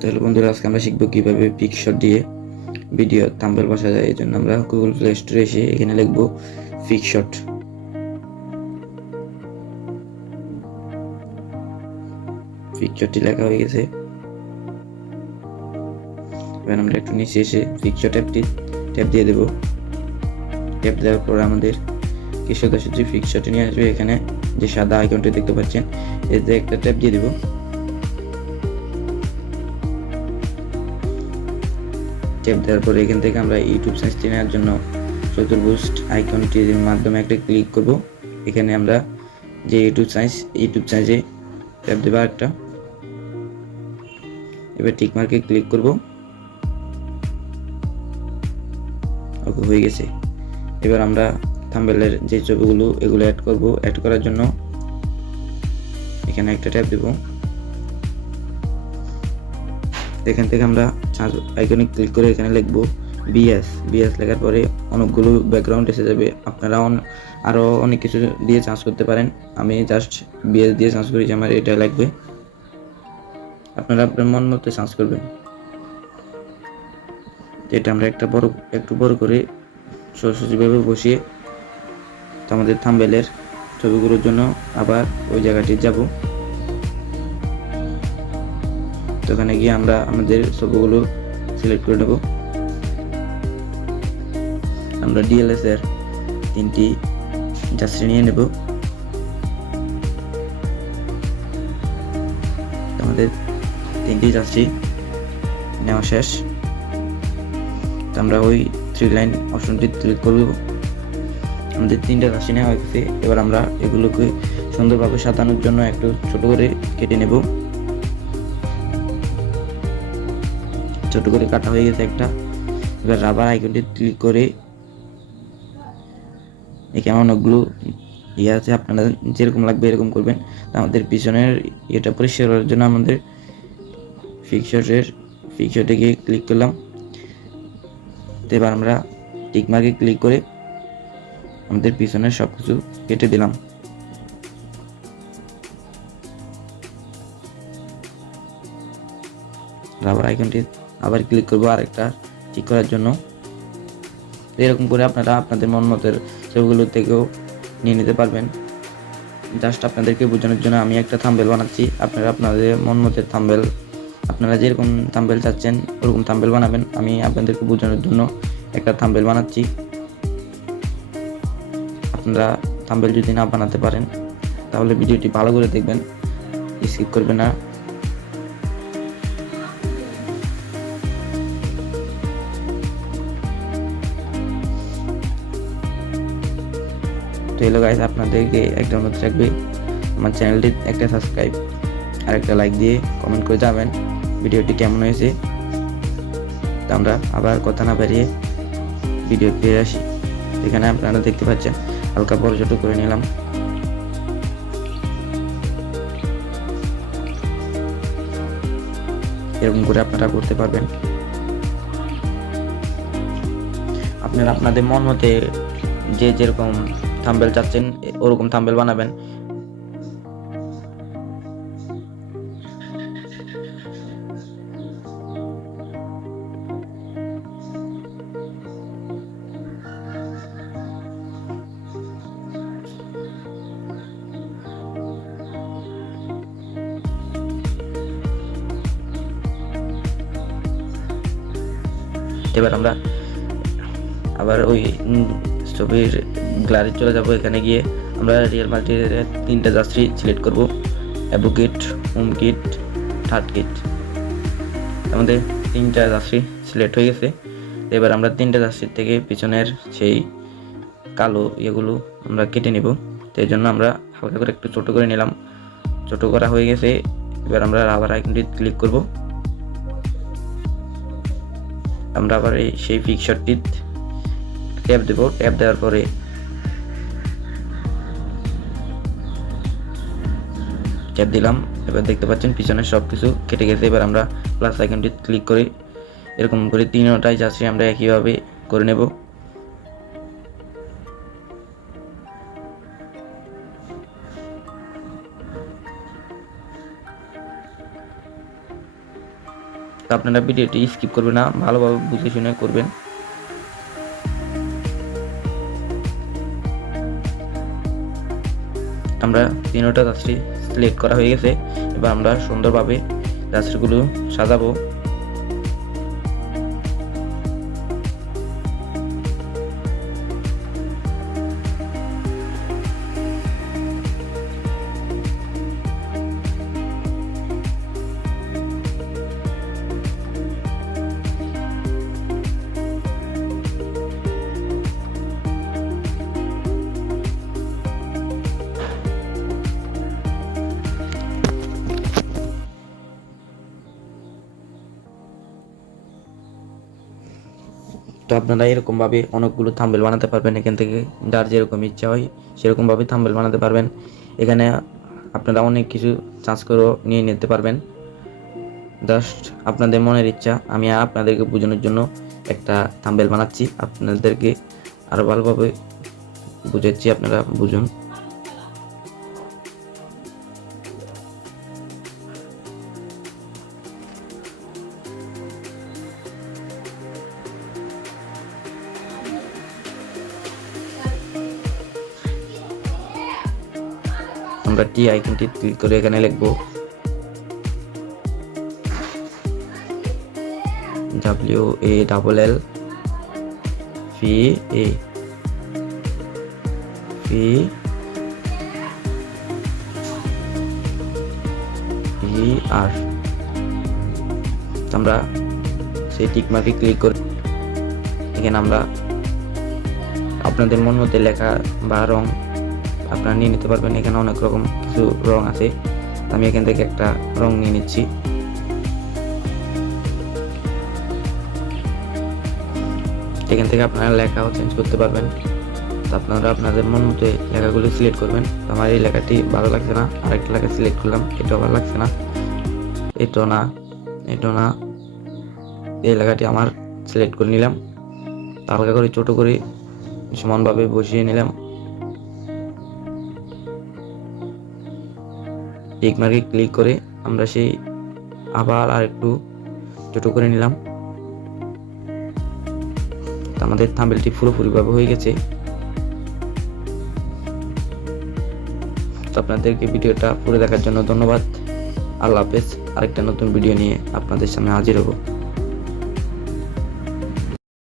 তাহলে বন্ধুরা, আজকে আমরা শিখবো কিভাবে পিকশট দিয়ে ভিডিও থাম্বনেল বসা যায়। এই জন্য আমরা গুগল প্লে স্টোরে এসে এখানে লিখবো পিকশট। পিকশটটি লেখা হয়ে গেছে। এবার আমরা একটু নিচে এসে পিকশট অ্যাপটি ট্যাপ দিয়ে দেবো। ট্যাপ দেওয়ার পর আমাদের কি সোজাসুজি পিকশটে নিয়ে আসবে। এখানে যে সাদা আইকনটি দেখতে পাচ্ছেন, এতে একটা ট্যাপ দিয়ে দেবো। ট্যাপ দেওয়ার পরে এখান থেকে আমরা ইউটিউব সাইজটি নেওয়ার জন্য চতুর্ভুজ আইকনটির মাধ্যমে একটা ক্লিক করব। এখানে আমরা যে ইউটিউব সাইজে ট্যাপ দেবো একটা। এবার টিক মার্কে ক্লিক করব। ওকে, হয়ে গেছে। এবার আমরা থাম্বনেলের যে ছবিগুলো এগুলো অ্যাড করব। অ্যাড করার জন্য এখানে একটা ট্যাপ দেব। এখান থেকে আমরা আইকনে ক্লিক করে এখানে লিখব বিএস। লেখার পরে অনেকগুলো ব্যাকগ্রাউন্ড এসে যাবে। আপনারা আরও অনেক কিছু দিয়ে চার্জ করতে পারেন। আমি জাস্ট বিএস দিয়ে চার্জ করেছি, আমার এটা লাগবে। আপনারা আপনার মন মতো চার্জ করবেন। এটা আমরা একটু বড় করে সোজাসুজিভাবে বসিয়ে আমাদের থাম্বনেলের ছবিগুলোর জন্য আবার ওই জায়গাটি যাব। তো ওখানে গিয়ে আমরা আমাদের ছবিগুলো সিলেক্ট করে নেব। আমরা ডিএলএস এর 3টি যাত্রী নিয়ে নেব। আমাদের 3টি যাত্রী নেওয়া শেষ। তো আমরা ওই 3 লাইন অপশনটি ক্লিক করব। আমাদের 3টা যাত্রী নেওয়া হয়েছে। এবার আমরা এগুলোকে সুন্দরভাবে সাজানোর জন্য একটু ছোট করে কেটে নেব। ছোট করে কাটা হয়ে গেছে একটা। এবার রাবার আইকনটি ক্লিক করে এখানে অনেকগুলো ইয়ে আছে, আপনারা যেরকম লাগবে এরকম করবেন। আমাদের পিছনের এটা পরিষ্কার করার জন্য আমাদের পিকশটে গিয়ে ক্লিক করলাম। তো এবার আমরা টিক মার্কে ক্লিক করে আমাদের পিছনের সব কিছু কেটে দিলাম। রাবার আইকনটি আবার ক্লিক করবো আরেকটা ঠিক করার জন্য। এরকম করে আপনারা আপনাদের মন মতের ছবিগুলো থেকেও নিয়ে নিতে পারবেন। জাস্ট আপনাদেরকে বোঝানোর জন্য আমি একটা থাম্বনেল বানাচ্ছি। আপনারা আপনাদের মন মতের থাম্বনেল, আপনারা যেরকম থাম্বনেল চাচ্ছেন ওরকম থাম্বনেল বানাবেন। আমি আপনাদেরকে বোঝানোর জন্য একটা থাম্বনেল বানাচ্ছি। আপনারা থাম্বনেল যদি না বানাতে পারেন তাহলে ভিডিওটি ভালো করে দেখবেন, স্কিপ করবেন না। তো হ্যালো গাইস, আপনাদেরকে একটা অনুরোধ থাকবে, আমার চ্যানেলটি একটা সাবস্ক্রাইব আর একটা লাইক দিয়ে কমেন্ট করে যাবেন ভিডিওটি কেমন হয়েছে। তো আমরা আবার কথা না বাড়িয়ে ভিডিও ফিরে আসি। এখানে আপনারা দেখতে পাচ্ছেন হালকা বড় ছোট করে নিলাম। এরকম করে আপনারা করতে পারবেন। আপনারা আপনাদের মন মতে যে যেরকম থাম্বনেল চাচ্ছেন ওরকম থাম্বনেল বানাবেন। এবার আমরা আবার ওই ছবির গ্যালারি চলে যাব। এখানে গিয়ে আমরা রিয়েল মাল্টির 3টা যাত্রী সিলেক্ট করব, advocate, home kit, third kit. আমাদের 3টা যাত্রী সিলেক্ট হয়ে গেছে। এবার আমরা 3টা যাত্রীর থেকে পিছনের সেই কালো ইয়েগুলো আমরা কেটে নেব। তো এই জন্য আমরা হালকা করে একটু ছোট করে নিলাম। ছোট করা হয়ে গেছে। এবার আমরা রাবার আইকনটি ক্লিক করব। আমরা আবার সেই পিকশটটি ট্যাপ দেব। ট্যাপ দেওয়ার পরে ট্যাপ দিলাম। এবার দেখতে পাচ্ছেন পিছনের সব কিছু কেটে গেছে। এবার আমরা প্লাস আইকনটি ক্লিক করে এরকম করে 3টাই যাচ্ছি আমরা একইভাবে করে নেব। তো আপনারা ভিডিওটি স্কিপ করবেন না, ভালোভাবে বুঝে শুনে করবেন। আমরা 3টা জার্সি সিলেক্ট করা হয়ে গেছে। এবার আমরা সুন্দরভাবে জার্সিগুলো সাজাবো। তো আপনারা এরকমভাবে অনেকগুলো থাম্বনেল বানাতে পারবেন। এখান থেকে যার যেরকম ইচ্ছা হয় সেরকমভাবে থাম্বনেল বানাতে পারবেন। এখানে আপনারা অনেক কিছু চার্জ করে নিয়ে নিতে পারবেন। জাস্ট আপনাদের মনের ইচ্ছা। আমি আপনাদেরকে বোঝানোর জন্য একটা থাম্বনেল বানাচ্ছি, আপনাদেরকে আরও ভালোভাবে বুঝাচ্ছি, আপনারা বুঝুন। আমরা টি আইকনটি ক্লিক করে এখানে লিখব WALL VAR। আমরা সেই টিক মার্কে ক্লিক করে এখানে আমরা আপনাদের মন মতো লেখা বা রং আপনারা নিয়ে নিতে পারবেন। এখানে অনেক রকম কিছু রং আছে, আমি এখান থেকে একটা রং নিয়ে নিচ্ছি। এখান থেকে আপনারা লেখাও চেঞ্জ করতে পারবেন। তো আপনারা আপনাদের মন মতো লেখাগুলো সিলেক্ট করবেন। আমার এই লেখাটি ভালো লাগছে না, আরেকটা লেখা সিলেক্ট করলাম, এটাও ভালো লাগছে না, এটা না, এই লেখাটি আমার সিলেক্ট করে নিলাম। হালকা করে ছোট করে সমানভাবে বসিয়ে নিলাম। টিক মার্কে ক্লিক করে আমরা সেই আবার আর একটু ছোট করে নিলাম। আমাদের থাম্বনেলটি পুরোপুরিভাবে হয়ে গেছে। তো আপনাদেরকে ভিডিওটা পুরো দেখার জন্য ধন্যবাদ। আল্লাহ হাফেজ। আরেকটা নতুন ভিডিও নিয়ে আপনাদের সামনে হাজির হব।